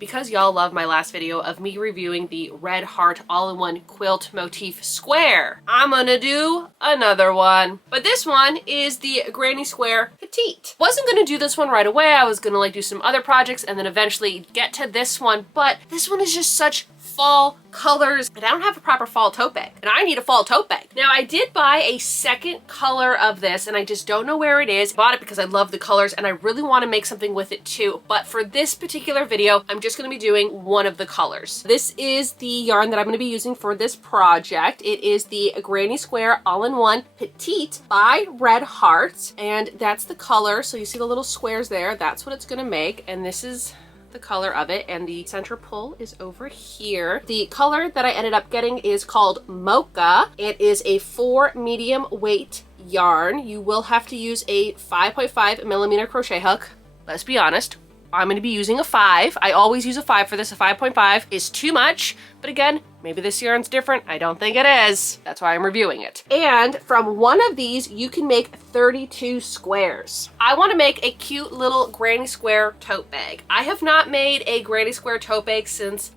Because y'all loved my last video of me reviewing the Red Heart all-in-one quilt motif square, I'm gonna do another one. But this one is the Granny Square Petite. Wasn't gonna do this one right away. I was gonna like do some other projects and then eventually get to this one, but this one is just such fall colors, and I don't have a proper fall tote bag, and I need a fall tote bag. Now, I did buy a second color of this, and I just don't know where it is. I bought it because I love the colors, and I really want to make something with it too, but for this particular video, I'm just going to be doing one of the colors. This is the yarn that I'm going to be using for this project. It is the Granny Square All-in-One Petite by Red Heart, and that's the color. So you see the little squares there, that's what it's going to make, and this is the color of it, and the center pull is over here. The color that I ended up getting is called Mocha. It is a 4 medium weight yarn. You will have to use a 5.5 millimeter crochet hook. Let's be honest, I'm going to be using a 5. I always use a 5 for this. A 5.5 is too much, but again, maybe this yarn's different. I don't think it is. That's why I'm reviewing it. And from one of these, you can make 32 squares. I want to make a cute little Granny Square tote bag. I have not made a Granny Square tote bag since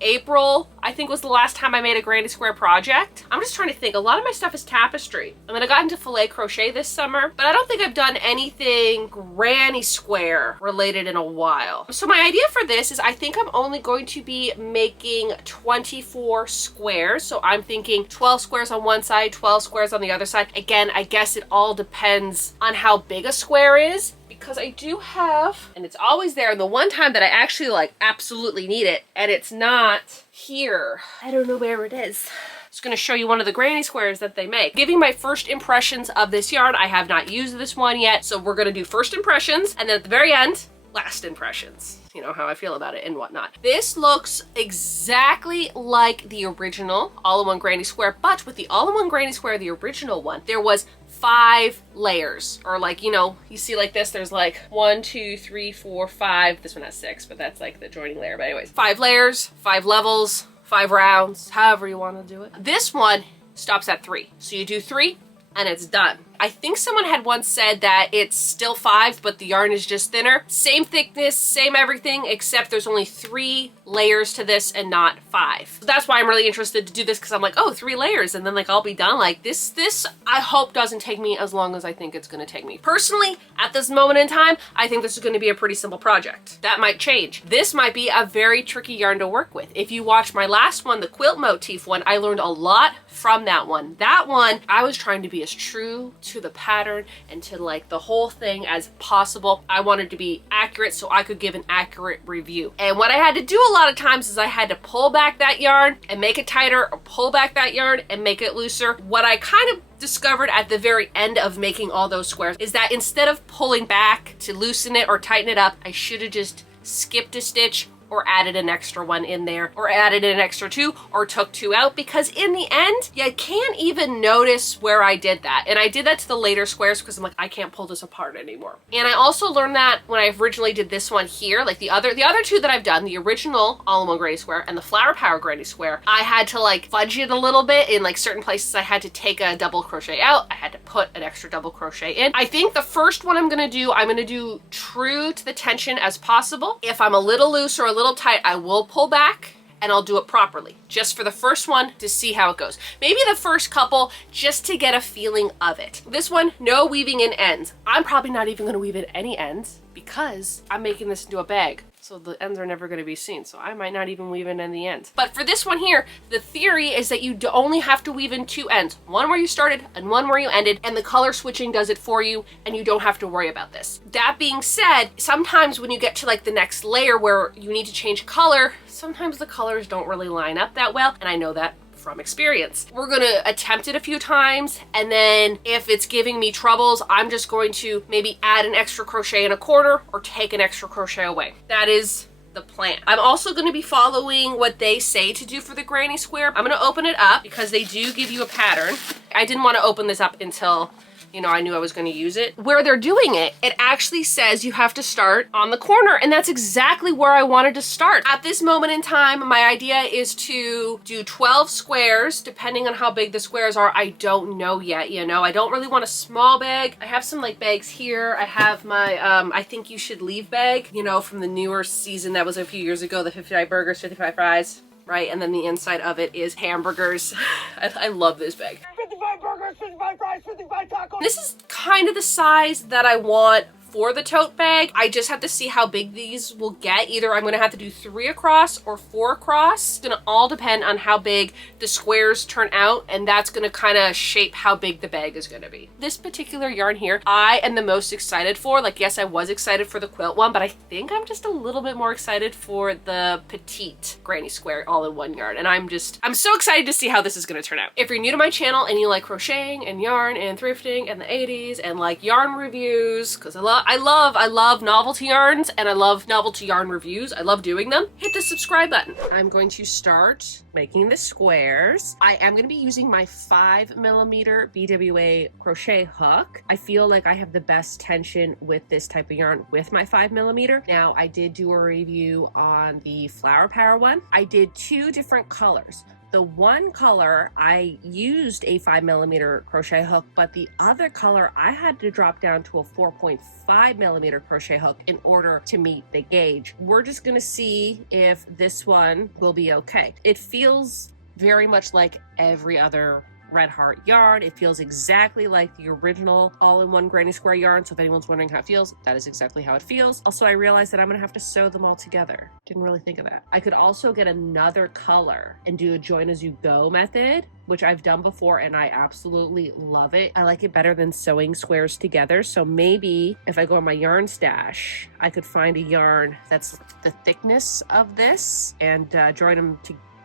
April, I think was the last time I made a Granny Square project. I'm just trying to think. A lot of my stuff is tapestry. And then I got into filet crochet this summer, but I don't think I've done anything Granny Square related in a while. So my idea for this is I think I'm only going to be making 24 squares. So I'm thinking 12 squares on one side, 12 squares on the other side. Again, I guess it all depends on how big a square is, because I do have, and it's always there, and the one time that I actually like absolutely need it, and it's not here. I don't know where it is. Just gonna show you one of the granny squares that they make. Giving my first impressions of this yarn. I have not used this one yet, so we're gonna do first impressions, and then at the very end, last impressions. You know how I feel about it and whatnot. This looks exactly like the original all-in-one Granny Square, but with the all-in-one Granny Square, the original one, there was 5 layers, or like, you know, you see like this, there's like 1, 2, 3, 4, 5. This one has 6, but that's like the joining layer. But anyways, 5 layers, 5 levels, 5 rounds, however you want to do it. This one stops at 3. So you do 3 and it's done. I think someone had once said that it's still 5, but the yarn is just thinner. Same thickness, same everything, except there's only 3 layers to this and not 5. So that's why I'm really interested to do this, because I'm like, oh, 3 layers, and then like I'll be done. Like this I hope doesn't take me as long as I think it's gonna take me. Personally, at this moment in time, I think this is gonna be a pretty simple project. That might change. This might be a very tricky yarn to work with. If you watch my last one, the quilt motif one, I learned a lot from that one. That one, I was trying to be as true to the pattern and to like the whole thing as possible. I wanted to be accurate so I could give an accurate review. And what I had to do a lot of times is I had to pull back that yarn and make it tighter, or pull back that yarn and make it looser. What I kind of discovered at the very end of making all those squares is that instead of pulling back to loosen it or tighten it up, I should have just skipped a stitch or added an extra one in there, or added an extra 2, or took 2 out, because in the end, you can't even notice where I did that. And I did that to the later squares because I'm like, I can't pull this apart anymore. And I also learned that when I originally did this one here, like the other 2 that I've done, the original all-in-one Granny Square and the Flower Power Granny Square, I had to like fudge it a little bit. In like certain places, I had to take a double crochet out. I had to put an extra double crochet in. I think the first one I'm gonna do true to the tension as possible. If I'm a little loose or a little tight, I will pull back and I'll do it properly, just for the first one to see how it goes. Maybe the first couple just to get a feeling of it. This one, no weaving in ends. I'm probably not even gonna weave in any ends because I'm making this into a bag. So the ends are never going to be seen. So I might not even weave in the end. But for this one here, the theory is that you only have to weave in 2 ends. One where you started and one where you ended, and the color switching does it for you, and you don't have to worry about this. That being said, sometimes when you get to like the next layer where you need to change color, sometimes the colors don't really line up that well, and I know that from experience. We're gonna attempt it a few times, and then if it's giving me troubles, I'm just going to maybe add an extra crochet in a corner or take an extra crochet away. That is the plan. I'm also going to be following what they say to do for the Granny Square. I'm going to open it up because they do give you a pattern. I didn't want to open this up until you know, I knew I was going to use it. Where they're doing it, it actually says you have to start on the corner, and that's exactly where I wanted to start. At this moment in time, my idea is to do 12 squares, depending on how big the squares are. I don't know yet, you know. I don't really want a small bag. I have some like bags here. I have my I think you should leave bag, you know, from the newer season that was a few years ago, the 55 burgers, 55 fries. Right, and then the inside of it is hamburgers. I love this bag. 55 burgers, 55 fries, 55 tacos. This is kind of the size that I want for the tote bag. I just have to see how big these will get. Either I'm gonna have to do 3 across or 4 across. It's gonna all depend on how big the squares turn out, and that's gonna kind of shape how big the bag is gonna be. This particular yarn here, I am the most excited for. Like, yes, I was excited for the quilt one, but I think I'm just a little bit more excited for the petite granny square all-in-one yarn. And I'm so excited to see how this is gonna turn out. If you're new to my channel and you like crocheting and yarn and thrifting and the 80s and like yarn reviews, because I love novelty yarns and I love novelty yarn reviews. I love doing them. Hit the subscribe button. I'm going to start making the squares. I am going to be using my 5mm BWA crochet hook. I feel like I have the best tension with this type of yarn with my 5mm. Now, I did do a review on the Flower Power one. I did 2 different colors. The one color, I used a 5mm crochet hook, but the other color, I had to drop down to a 4.5mm crochet hook in order to meet the gauge. We're just gonna see if this one will be okay. It feels very much like every other Red Heart yarn. It feels exactly like the original all-in-one granny square yarn. So if anyone's wondering how it feels, that is exactly how it feels. Also, I realized that I'm gonna have to sew them all together. Didn't really think of that. I could also get another color and do a join as you go method, which I've done before and I absolutely love it. I like it better than sewing squares together. So maybe if I go on my yarn stash, I could find a yarn that's the thickness of this and join them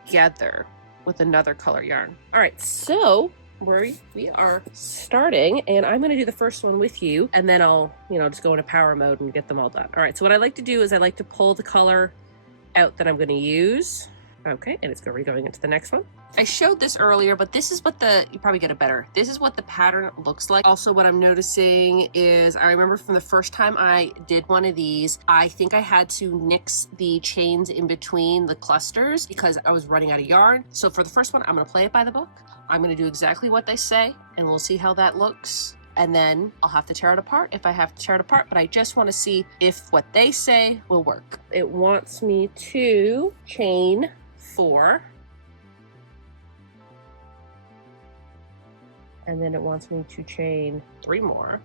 together with another color yarn. All right, so we are starting, and I'm gonna do the first one with you, and then I'll, you know, just go into power mode and get them all done. All right, so what I like to do is I like to pull the color out that I'm gonna use. Okay, and it's already going into the next one. I showed this earlier, but this is what you probably get it better. This is what the pattern looks like. Also, what I'm noticing is, I remember from the first time I did one of these, I think I had to nix the chains in between the clusters because I was running out of yarn. So for the first one, I'm gonna play it by the book. I'm gonna do exactly what they say, and we'll see how that looks. And then I'll have to tear it apart if I have to tear it apart, but I just want to see if what they say will work. It wants me to chain 4. And then it wants me to chain 3 more.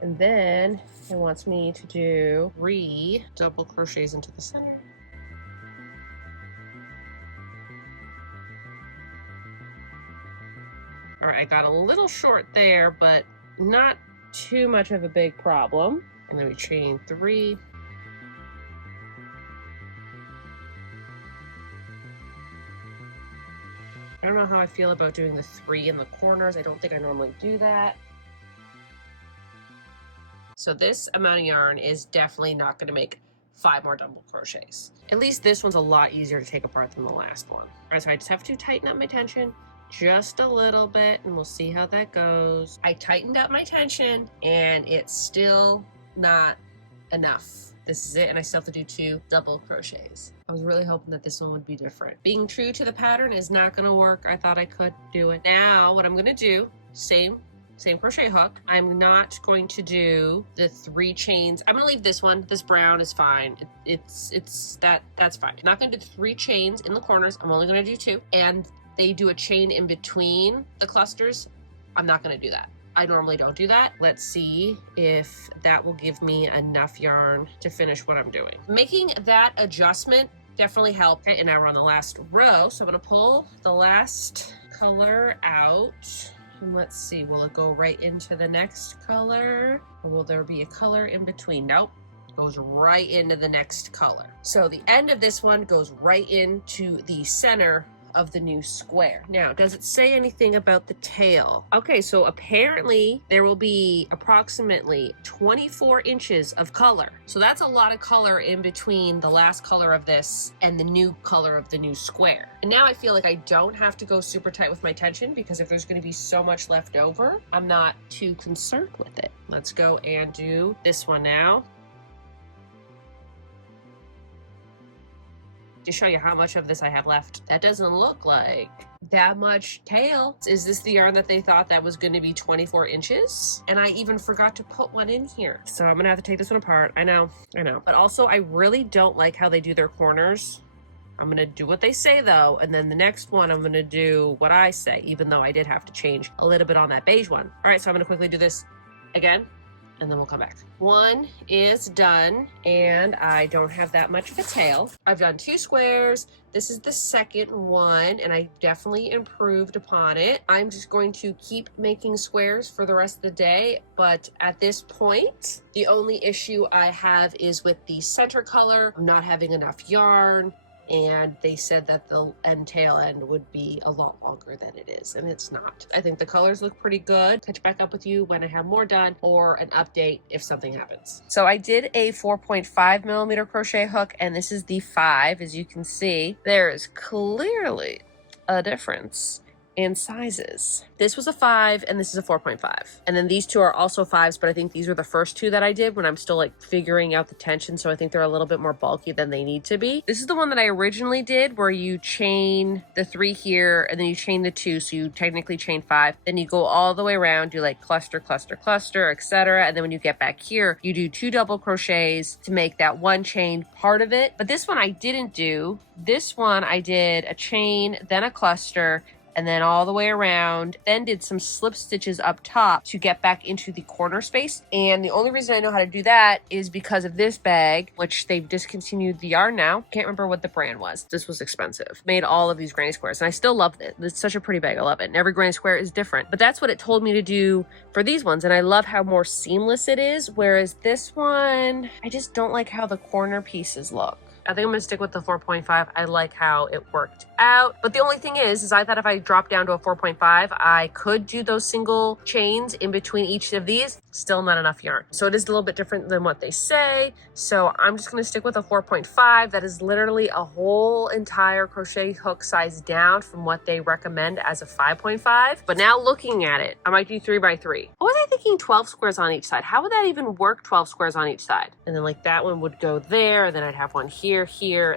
And then it wants me to do 3 double crochets into the center. All right, I got a little short there, but not too much of a big problem. And then we chain 3. I don't know how I feel about doing the 3 in the corners. I don't think I normally do that. So this amount of yarn is definitely not going to make 5 more double crochets. At least this one's a lot easier to take apart than the last one. All right, so I just have to tighten up my tension just a little bit, and we'll see how that goes. I tightened up my tension, and it's still not enough. This is it, and I still have to do 2 double crochets. I was really hoping that this one would be different. Being true to the pattern is not gonna work. I thought I could do it. Now, what I'm gonna do, same crochet hook. I'm not going to do the 3 chains. I'm gonna leave this one. This brown is fine. That's fine. I'm not gonna do 3 chains in the corners. I'm only gonna do 2. And they do a chain in between the clusters. I'm not gonna do that. I normally don't do that. Let's see if that will give me enough yarn to finish what I'm doing. Making that adjustment definitely helped. Okay, and now we're on the last row. So I'm gonna pull the last color out. And let's see, will it go right into the next color? Or will there be a color in between? Nope, it goes right into the next color. So the end of this one goes right into the center of the new square. Now, does it say anything about the tail? Okay, so apparently there will be approximately 24 inches of color. So that's a lot of color in between the last color of this and the new color of the new square. And now I feel like I don't have to go super tight with my tension, because if there's going to be so much left over, I'm not too concerned with it. Let's go and do this one now. To show you how much of this I have left. That doesn't look like that much tail. Is this the yarn that they thought that was going to be 24 inches? And I even forgot to put one in here. So I'm gonna have to take this one apart. I know. But also I really don't like how they do their corners. I'm gonna do what they say though, and then the next one I'm gonna do what I say, even though I did have to change a little bit on that beige one. All right, so I'm gonna quickly do this again, and then we'll come back. One is done, and I don't have that much of a tail. I've done 2 squares. This is the second one, and I definitely improved upon it. I'm just going to keep making squares for the rest of the day, but at this point, the only issue I have is with the center color. I'm not having enough yarn, and they said that the tail end would be a lot longer than it is, and it's not. I think the colors look pretty good. Catch back up with you when I have more done, or an update if something happens. So I did a 4.5 millimeter crochet hook, and this is the 5. As you can see, there is clearly a difference in sizes. This was a 5 and this is a 4.5. And then these two are also 5s, but I think these were the first 2 that I did when I'm still like figuring out the tension. So I think they're a little bit more bulky than they need to be. This is the one that I originally did where you chain the 3 here and then you chain the 2. So you technically chain 5. Then you go all the way around, do like cluster, cluster, cluster, etc. And then when you get back here, you do 2 double crochets to make that 1 chain part of it. But this one I didn't do. This one I did a chain, then a cluster, and then all the way around, then did some slip stitches up top to get back into the corner space. And the only reason I know how to do that is because of this bag, which they've discontinued the yarn now. Can't remember what the brand was. This was expensive. Made all of these granny squares, and I still love it. It's such a pretty bag. I love it. And every granny square is different. But that's what it told me to do for these ones, and I love how more seamless it is, whereas this one, I just don't like how the corner pieces look. I think I'm gonna stick with the 4.5. I like how it worked out. But the only thing is I thought if I dropped down to a 4.5, I could do those single chains in between each of these. Still not enough yarn. So it is a little bit different than what they say. So I'm just gonna stick with a 4.5. That is literally a whole entire crochet hook size down from what they recommend as a 5.5. But now looking at it, I might do 3x3. What was I thinking 12 squares on each side? How would that even work 12 squares on each side? And then like that one would go there, then I'd have one here,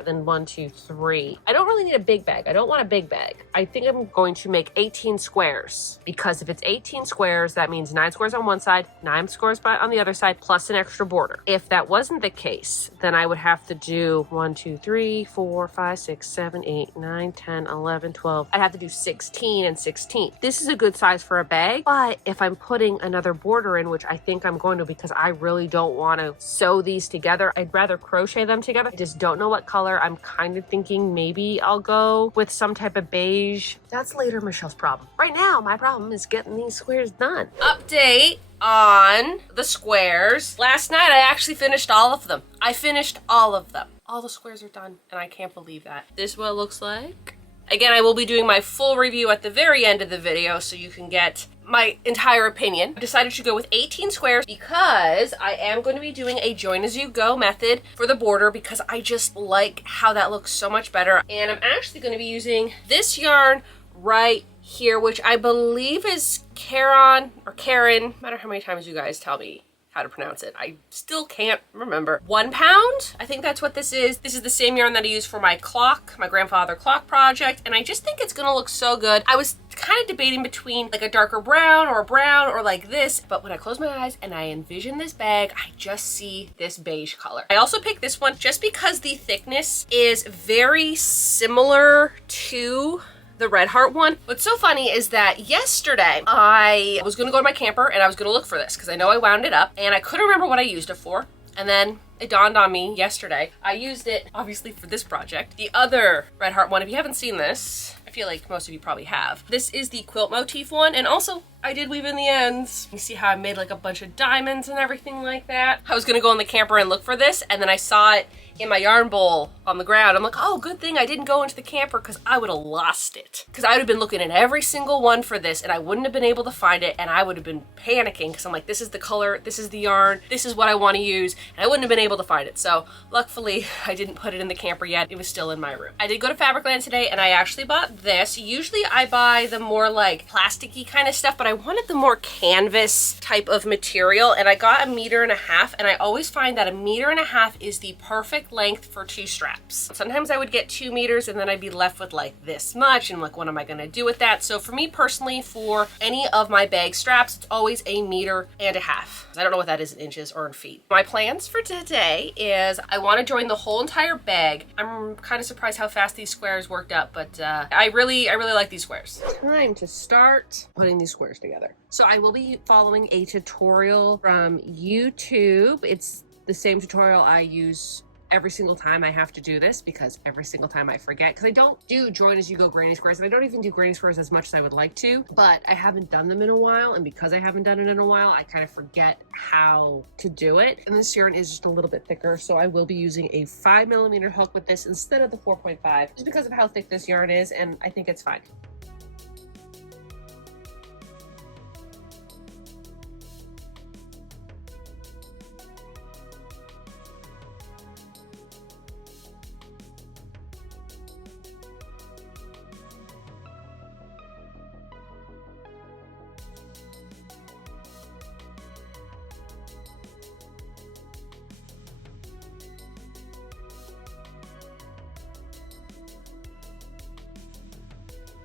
then 1, 2, 3. I don't really need a big bag. I don't want a big bag. I think I'm going to make 18 squares, because if it's 18 squares, that means 9 squares on one side, 9 squares on the other side, plus an extra border. If that wasn't the case, then I would have to do 1, 2, 3, 4, 5, 6, 7, 8, 9, 10, 11, 12. I'd have to do 16 and 16. This is a good size for a bag, but if I'm putting another border in, which I think I'm going to, because I really don't want to sew these together, I'd rather crochet them together. I just don't know what color. I'm kind of thinking maybe I'll go with some type of beige. That's later Michelle's problem. Right now, my problem is getting these squares done. Update on the squares. Last night, I actually finished all of them. I finished all of them. All the squares are done, and I can't believe that. This is what it looks like. Again, I will be doing my full review at the very end of the video so you can get my entire opinion. I decided to go with 18 squares because I am going to be doing a join as you go method for the border, because I just like how that looks so much better. And I'm actually going to be using this yarn right here, which I believe is Karen, no matter how many times you guys tell me how to pronounce it, I still can't remember. 1 pound? I think that's what this is. This is the same yarn that I used for my clock, my grandfather clock project, and I just think it's gonna look so good. I was kind of debating between like a darker brown or like this, but when I close my eyes and I envision this bag, I just see this beige color. I also picked this one just because the thickness is very similar to the Red Heart one. What's so funny is that yesterday I was gonna go to my camper and I was gonna look for this because I know I wound it up and I couldn't remember what I used it for. And then it dawned on me yesterday. I used it obviously for this project. The other Red Heart one, if you haven't seen this, I feel like most of you probably have. This is the quilt motif one, and also I did weave in the ends. You see how I made like a bunch of diamonds and everything like that? I was gonna go in the camper and look for this, and then I saw it in my yarn bowl on the ground. I'm like, oh, good thing I didn't go into the camper because I would have lost it. Because I would have been looking at every single one for this and I wouldn't have been able to find it, and I would have been panicking because I'm like, this is the color, this is the yarn, this is what I want to use, and I wouldn't have been able to find it. So luckily I didn't put it in the camper yet. It was still in my room. I did go to Fabricland today and I actually bought this. Usually I buy the more like plasticky kind of stuff, but I wanted the more canvas type of material, and I got 1.5 meters, and I always find that 1.5 meters is the perfect length for 2 straps. Sometimes I would get 2 meters and then I'd be left with like this much, and like, what am I gonna do with that? So for me personally, for any of my bag straps, it's always 1.5 meters. I don't know what that is in inches or in feet. My plans for today is I want to join the whole entire bag. I'm kind of surprised how fast these squares worked up, but I really like these squares. Time to start putting these squares together. So I will be following a tutorial from YouTube. It's the same tutorial I use every single time I have to do this, because every single time I forget, because I don't do join as you go granny squares, and I don't even do granny squares as much as I would like to, but I haven't done them in a while, and because I haven't done it in a while, I kind of forget how to do it. And this yarn is just a little bit thicker, so I will be using a 5mm hook with this instead of the 4.5, just because of how thick this yarn is, and I think it's fine.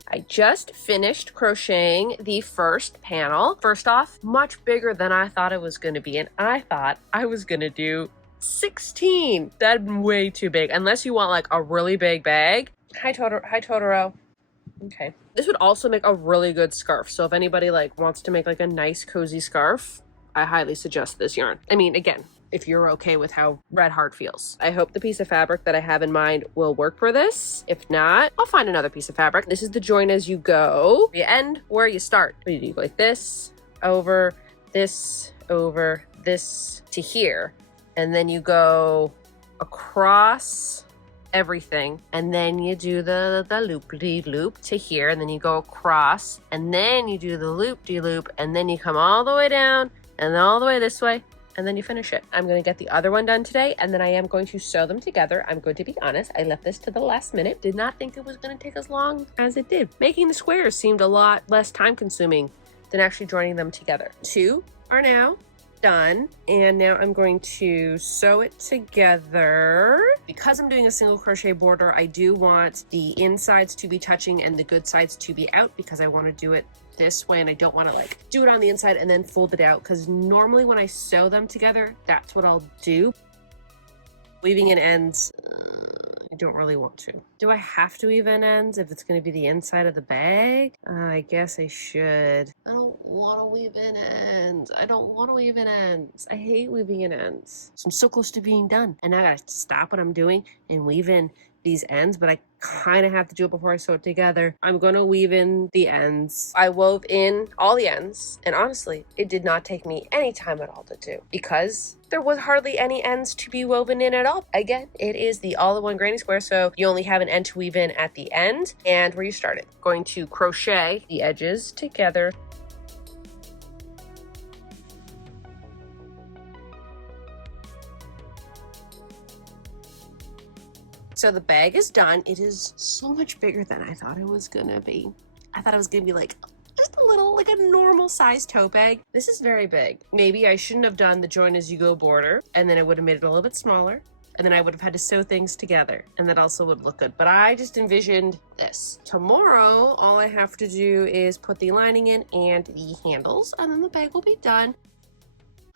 I just finished crocheting the first panel. First off, much bigger than I thought it was going to be, and I thought I was going to do 16. That's way too big, unless you want like a really big bag. Hi Totoro. Okay. This would also make a really good scarf, so if anybody like wants to make like a nice cozy scarf, I highly suggest this yarn. I mean, again, if you're okay with how Red Heart feels. I hope the piece of fabric that I have in mind will work for this. If not, I'll find another piece of fabric. This is the join as you go. You end where you start. You do like this, over this to here. And then you go across everything. And then you do the loop-de-loop to here. And then you go across. And then you do the loop-de-loop. And then you come all the way down and then all the way this way. And then you finish it. I'm going to get the other one done today, and then I am going to sew them together. I'm going to be honest, I left this to the last minute. Did not think it was going to take as long as it did. Making the squares seemed a lot less time consuming than actually joining them together. 2 are now done, and now I'm going to sew it together. Because I'm doing a single crochet border, I do want the insides to be touching and the good sides to be out, because I want to do it this way, and I don't want to like do it on the inside and then fold it out, because normally when I sew them together, that's what I'll do. Weaving in ends, I don't really want to. Do I have to weave in ends if it's going to be the inside of the bag? I guess I should. I don't want to weave in ends. I don't want to weave in ends. I hate weaving in ends. So I'm so close to being done, and I gotta stop what I'm doing and weave in these ends, but I kind of have to do it before I sew it together. I'm going to weave in the ends. I wove in all the ends, and honestly, it did not take me any time at all to do, because there was hardly any ends to be woven in at all. Again, it is the all-in-one granny square, so you only have an end to weave in at the end and where you started. Going to crochet the edges together. So the bag is done. It is so much bigger than I thought it was gonna be. I thought it was gonna be like just a little, like a normal size tote bag. This is very big. Maybe I shouldn't have done the join as you go border, and then I would have made it a little bit smaller, and then I would have had to sew things together, and that also would look good. But I just envisioned this. Tomorrow, all I have to do is put the lining in and the handles, and then the bag will be done.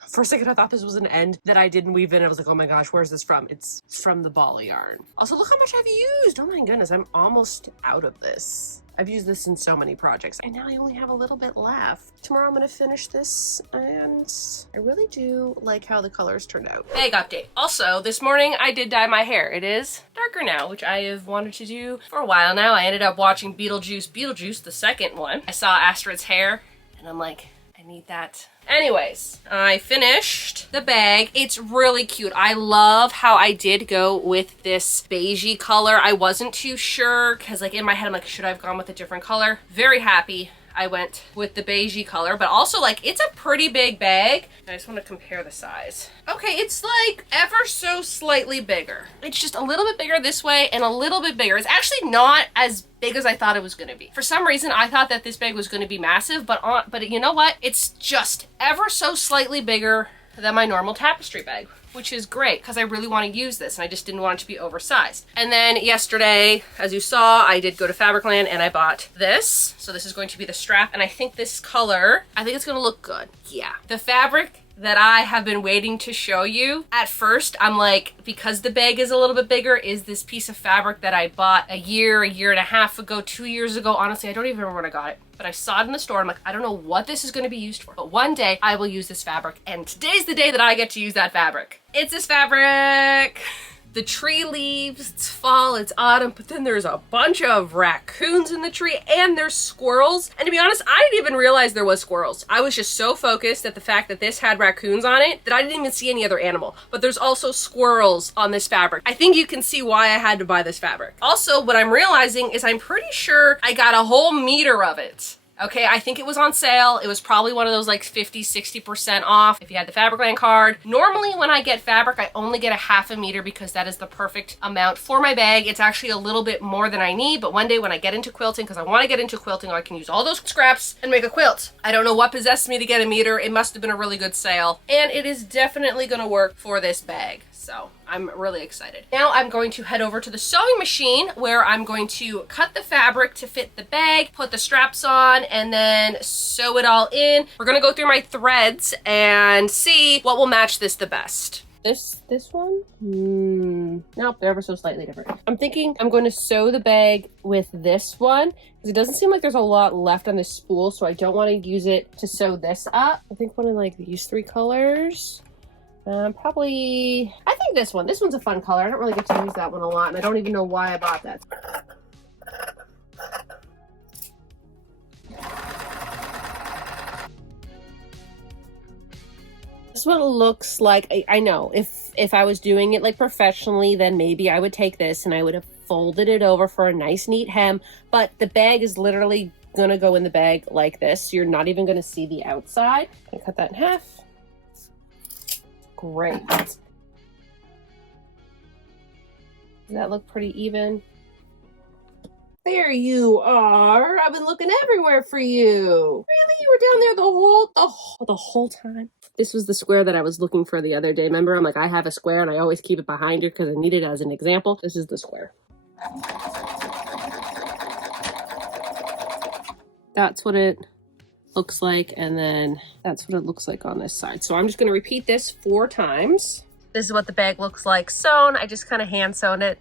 For a second, I thought this was an end that I didn't weave in. I was like, oh my gosh, where's this from? It's from the ball yarn. Also, look how much I've used. Oh my goodness, I'm almost out of this. I've used this in so many projects, and now I only have a little bit left. Tomorrow I'm gonna finish this, and I really do like how the colors turned out. Bag update. Also, this morning I did dye my hair. It is darker now, which I have wanted to do for a while now. I ended up watching Beetlejuice, the second one. I saw Astrid's hair, and I'm like, I need that. Anyways, I finished the bag. It's really cute. I love how I did go with this beigey color. I wasn't too sure because like in my head, I'm like, should I have gone with a different color? Very happy I went with the beigey color, but also like it's a pretty big bag. I just want to compare the size. Okay, it's like ever so slightly bigger. It's just a little bit bigger this way and a little bit bigger. It's actually not as big as I thought it was going to be. For some reason, I thought that this bag was going to be massive, but you know what? It's just ever so slightly bigger than my normal tapestry bag, which is great because I really want to use this and I just didn't want it to be oversized. And then yesterday, as you saw, I did go to Fabricland and I bought this. So this is going to be the strap, and I think this color, I think it's going to look good. Yeah. The fabric that I have been waiting to show you. At first, I'm like, because the bag is a little bit bigger, is this piece of fabric that I bought a year and a half ago, 2 years ago. Honestly, I don't even remember when I got it, but I saw it in the store. I'm like, I don't know what this is going to be used for, but one day I will use this fabric, and today's the day that I get to use that fabric. It's this fabric. The tree leaves, it's fall, it's autumn, but then there's a bunch of raccoons in the tree and there's squirrels. And to be honest, I didn't even realize there was squirrels. I was just so focused at the fact that this had raccoons on it that I didn't even see any other animal. But there's also squirrels on this fabric. I think you can see why I had to buy this fabric. Also, what I'm realizing is I'm pretty sure I got a whole meter of it. Okay, I think it was on sale. It was probably one of those like 50–60% off if you had the Fabricland card. Normally when I get fabric, I only get a half a meter because that is the perfect amount for my bag. It's actually a little bit more than I need, but one day when I get into quilting, because I want to get into quilting, I can use all those scraps and make a quilt. I don't know what possessed me to get a meter. It must have been a really good sale, and it is definitely going to work for this bag. So I'm really excited. Now I'm going to head over to the sewing machine where I'm going to cut the fabric to fit the bag, put the straps on, and then sew it all in. We're gonna go through my threads and see what will match this the best. This one? Nope, they're ever so slightly different. I'm thinking I'm going to sew the bag with this one because it doesn't seem like there's a lot left on this spool, so I don't want to use it to sew this up. I think one of like these 3 colors. Probably, I think this one. This one's a fun color. I don't really get to use that one a lot, and I don't even know why I bought that. This one looks like, I know, if I was doing it like professionally, then maybe I would take this and I would have folded it over for a nice neat hem, but the bag is literally gonna go in the bag like this. You're not even gonna see the outside. I'm gonna cut that in half. Great. Does that look pretty even? There you are. I've been looking everywhere for you. Really? You were down there the whole time? This was the square that I was looking for the other day. Remember, I'm like, I have a square and I always keep it behind you because I need it as an example. This is the square. That's what it looks like, and then that's what it looks like on this side. So I'm just going to repeat this 4 times. This is what the bag looks like sewn. I just kind of hand sewn it.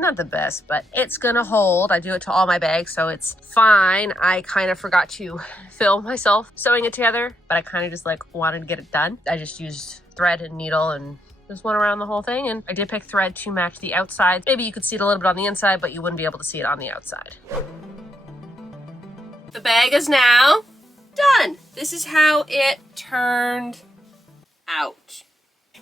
Not the best, but it's gonna hold. I do it to all my bags, so it's fine. I kind of forgot to film myself sewing it together, but I kind of just like wanted to get it done. I just used thread and needle and just went around the whole thing, and I did pick thread to match the outside. Maybe you could see it a little bit on the inside, but you wouldn't be able to see it on the outside. The bag is now done. This is how it turned out.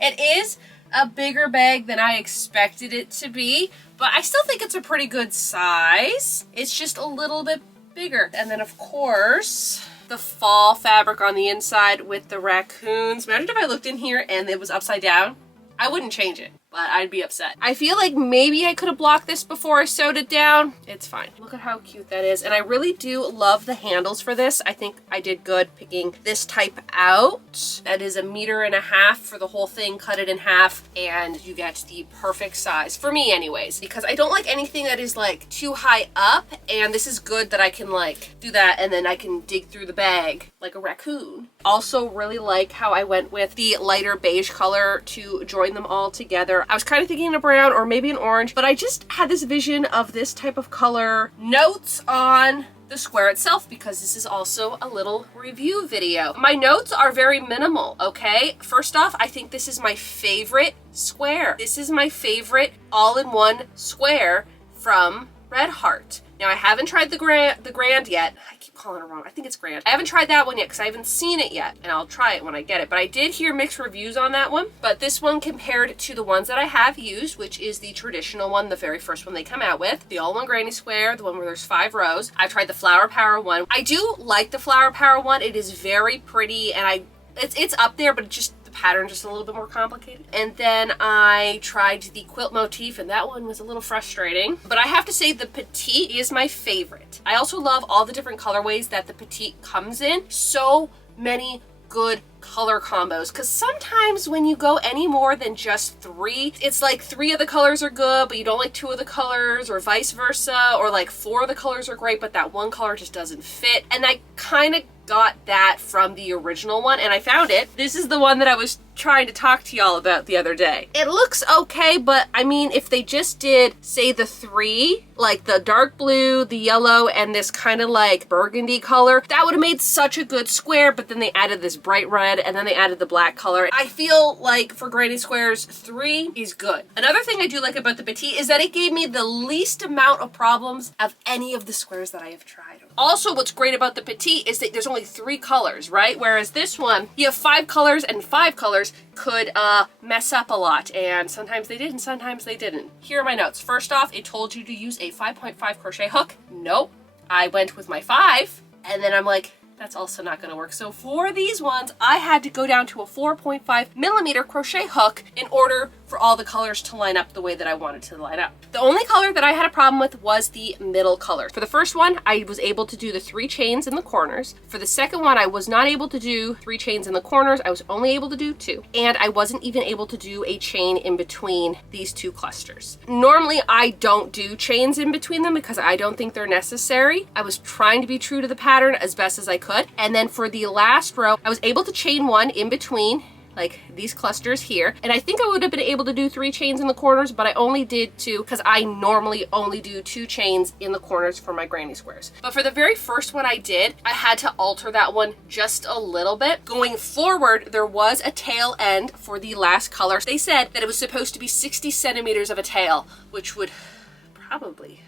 It is a bigger bag than I expected it to be, but I still think it's a pretty good size. It's just a little bit bigger. And then of course, the fall fabric on the inside with the raccoons. Imagine if I looked in here and it was upside down. I wouldn't change it, but I'd be upset. I feel like maybe I could have blocked this before I sewed it down. It's fine. Look at how cute that is. And I really do love the handles for this. I think I did good picking this type out. That is 1.5 meters for the whole thing. Cut it in half and you get the perfect size, for me anyways, because I don't like anything that is like too high up, and this is good that I can like do that and then I can dig through the bag like a raccoon. Also really like how I went with the lighter beige color to join them all together. I was kind of thinking a brown or maybe an orange, but I just had this vision of this type of color. Notes on the square itself, because this is also a little review video. My notes are very minimal, okay? First off, I think this is my favorite square. This is my favorite all-in-one square from Red Heart. Now I haven't tried the Grand yet. I keep calling it wrong. I think it's Grand. I haven't tried that one yet because I haven't seen it yet, and I'll try it when I get it. But I did hear mixed reviews on that one. But this one compared to the ones that I have used, which is the traditional one, the very first one they come out with, the all-in-one granny square, the one where there's 5 rows. I've tried the Flower Power one. I do like the Flower Power one. It is very pretty, and it's up there, but it just, pattern just a little bit more complicated. And then I tried the quilt motif, and that one was a little frustrating. But I have to say the petite is my favorite. I also love all the different colorways that the petite comes in. So many good color combos, because sometimes when you go any more than just 3, it's like 3 of the colors are good but you don't like 2 of the colors, or vice versa, or like 4 of the colors are great but that one color just doesn't fit. And I kind of got that from the original one, and I found it. This is the one that I was trying to talk to y'all about the other day. It looks okay, but I mean, if they just did, say, the 3, like the dark blue, the yellow, and this kind of like burgundy color, that would have made such a good square. But then they added this bright red, and then they added the black color. I feel like for granny squares, 3 is good. Another thing I do like about the petite is that it gave me the least amount of problems of any of the squares that I have tried. Also, what's great about the petite is that there's only 3 colors, right? Whereas this one, you have 5 colors, and 5 colors could mess up a lot. And sometimes they did, and sometimes they didn't. Here are my notes. First off, it told you to use a 5.5 crochet hook. Nope. I went with my 5, and then I'm like, that's also not going to work. So for these ones, I had to go down to a 4.5 millimeter crochet hook in order for all the colors to line up the way that I wanted to line up. The only color that I had a problem with was the middle color. For the first one, I was able to do the 3 chains in the corners. For the second one, I was not able to do 3 chains in the corners. I was only able to do 2. And I wasn't even able to do a chain in between these 2 clusters. Normally, I don't do chains in between them because I don't think they're necessary. I was trying to be true to the pattern as best as I could. And then for the last row, I was able to chain 1 in between, like these clusters here. And I think I would have been able to do 3 chains in the corners, but I only did 2 because I normally only do 2 chains in the corners for my granny squares. But for the very first one I did, I had to alter that one just a little bit. Going forward, there was a tail end for the last color. They said that it was supposed to be 60 centimeters of a tail, which would probably,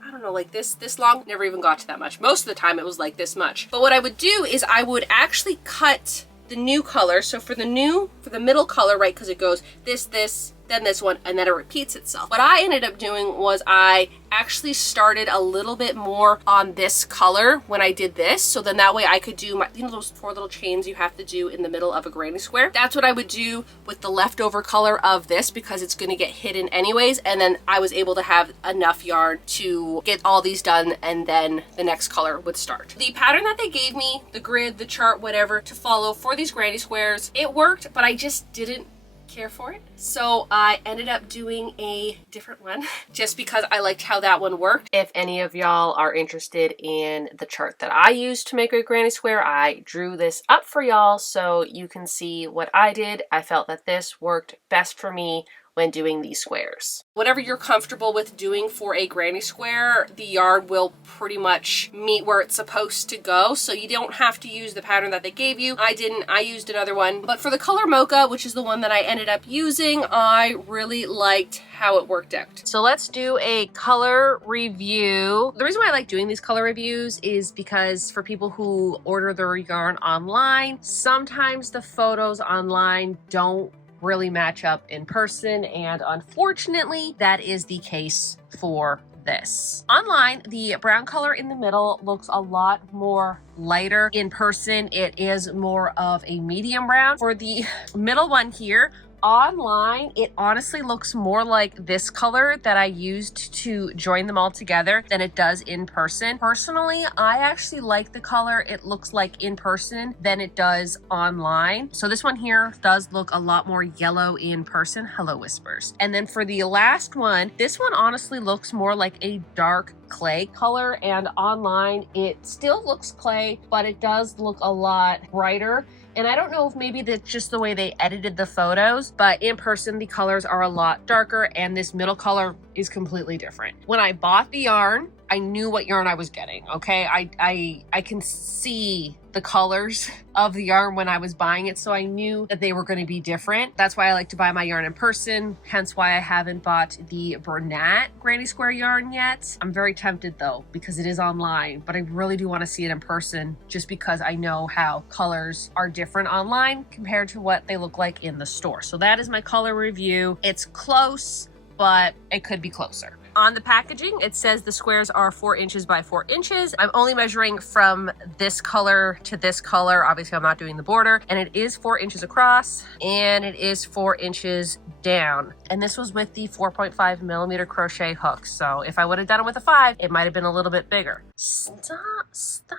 I don't know, like this long. Never even got to that much. Most of the time it was like this much. But what I would do is I would actually cut the new color. So for the middle color, right, because it goes this, then this one, and then it repeats itself. What I ended up doing was I actually started a little bit more on this color when I did this. So then that way I could do my, you know, those 4 little chains you have to do in the middle of a granny square. That's what I would do with the leftover color of this because it's going to get hidden anyways. And then I was able to have enough yarn to get all these done, and then the next color would start. The pattern that they gave me, the grid, the chart, whatever, to follow for these granny squares, it worked, but I just didn't care for it. So I ended up doing a different one just because I liked how that one worked. If any of y'all are interested in the chart that I used to make a granny square, I drew this up for y'all so you can see what I did. I felt that this worked best for me when doing these squares. Whatever you're comfortable with doing for a granny square, the yarn will pretty much meet where it's supposed to go, so you don't have to use the pattern that they gave you. I didn't, I used another one. But for the color mocha, which is the one that I ended up using, I really liked how it worked out. So let's do a color review. The reason why I like doing these color reviews is because for people who order their yarn online, sometimes the photos online don't really match up in person, and unfortunately that is the case for this. Online, the brown color in the middle looks a lot more lighter. In person, it is more of a medium brown. For the middle one here, online, it honestly looks more like this color that I used to join them all together than it does in person. Personally, I actually like the color it looks like in person than it does online. So this one here does look a lot more yellow in person. Hello, Whispers. And then for the last one, this one honestly looks more like a dark clay color, and online it still looks clay, but it does look a lot brighter. And I don't know if maybe that's just the way they edited the photos, but in person, the colors are a lot darker, and this middle color is completely different. When I bought the yarn, I knew what yarn I was getting, okay? I can see the colors of the yarn when I was buying it, so I knew that they were going to be different. That's why I like to buy my yarn in person, hence why I haven't bought the Bernat Granny Square yarn yet. I'm very tempted though, because it is online, but I really do want to see it in person just because I know how colors are different online compared to what they look like in the store. So that is my color review. It's close, but it could be closer. On the packaging, it says the squares are 4 inches by 4 inches. I'm only measuring from this color to this color. Obviously, I'm not doing the border. And it is 4 inches across and it is 4 inches down. And this was with the 4.5 millimeter crochet hook. So if I would have done it with a 5, it might have been a little bit bigger. Stop.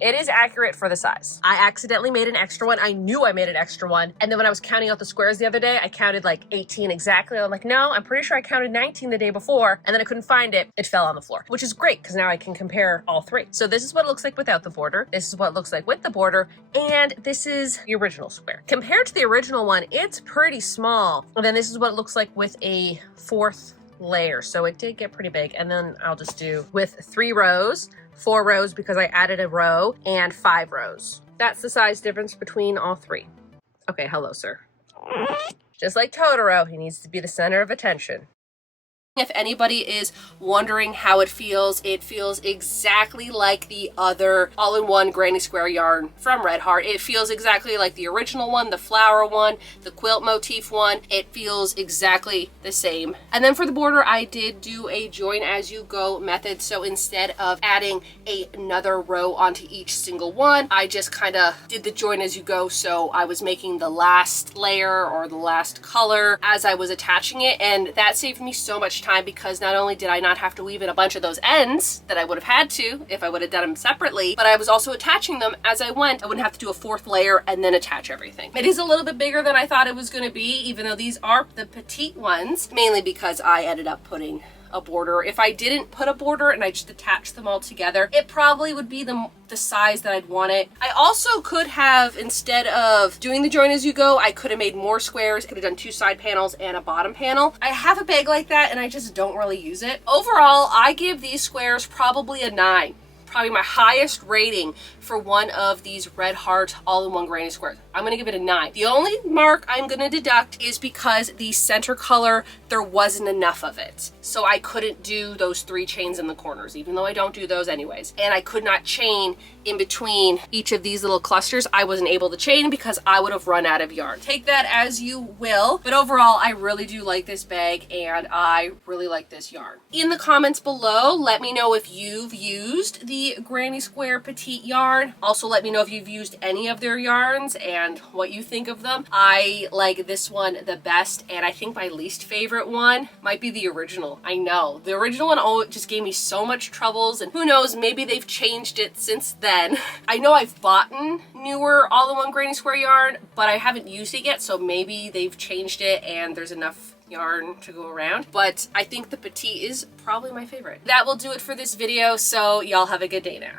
It is accurate for the size. I accidentally made an extra one. I knew I made an extra one. And then when I was counting out the squares the other day, I counted like 18 exactly. I'm like, no, I'm pretty sure I counted 19 the day before, and then I couldn't find it. It fell on the floor, which is great because now I can compare all three. So this is what it looks like without the border. This is what it looks like with the border, and this is the original square. Compared to the original one, it's pretty small. And then this is what it looks like with a 4th layer. So it did get pretty big. And then I'll just do with 3 rows, 4 rows because I added a row, and 5 rows. That's the size difference between all 3. Okay, hello, sir. Just like Totoro, he needs to be the center of attention. If anybody is wondering how it feels exactly like the other all-in-one Granny Square yarn from Red Heart. It feels exactly like the original one, the flower one, the quilt motif one. It feels exactly the same. And then for the border, I did do a join as you go method. So instead of adding another row onto each single one, I just kind of did the join as you go. So I was making the last layer or the last color as I was attaching it, and that saved me so much time because not only did I not have to weave in a bunch of those ends that I would have had to if I would have done them separately, but I was also attaching them as I went. I wouldn't have to do a 4th layer and then attach everything. It is a little bit bigger than I thought it was going to be, even though these are the petite ones, mainly because I ended up putting a border. If I didn't put a border and I just attached them all together, it probably would be the size that I'd want it. I also could have, instead of doing the join as you go, I could have made more squares. Could have done 2 side panels and a bottom panel. I have a bag like that and I just don't really use it. Overall, I give these squares probably a 9. Probably my highest rating for one of these Red Heart all-in-one Granny Squares. I'm gonna give it a 9. The only mark I'm gonna deduct is because the center color, there wasn't enough of it. So I couldn't do those 3 chains in the corners, even though I don't do those anyways. And I could not chain in between each of these little clusters. I wasn't able to chain because I would have run out of yarn. Take that as you will. But overall, I really do like this bag and I really like this yarn. In the comments below, let me know if you've used the Granny Square Petite yarn. Also, let me know if you've used any of their yarns and what you think of them. I like this one the best, and I think my least favorite one might be the original. I know. The original one, oh, it just gave me so much troubles, and who knows, maybe they've changed it since then. I know I've bought newer all-in-one Granny Square yarn, but I haven't used it yet, so maybe they've changed it and there's enough yarn to go around, but I think the petite is probably my favorite. That will do it for this video, so y'all have a good day now.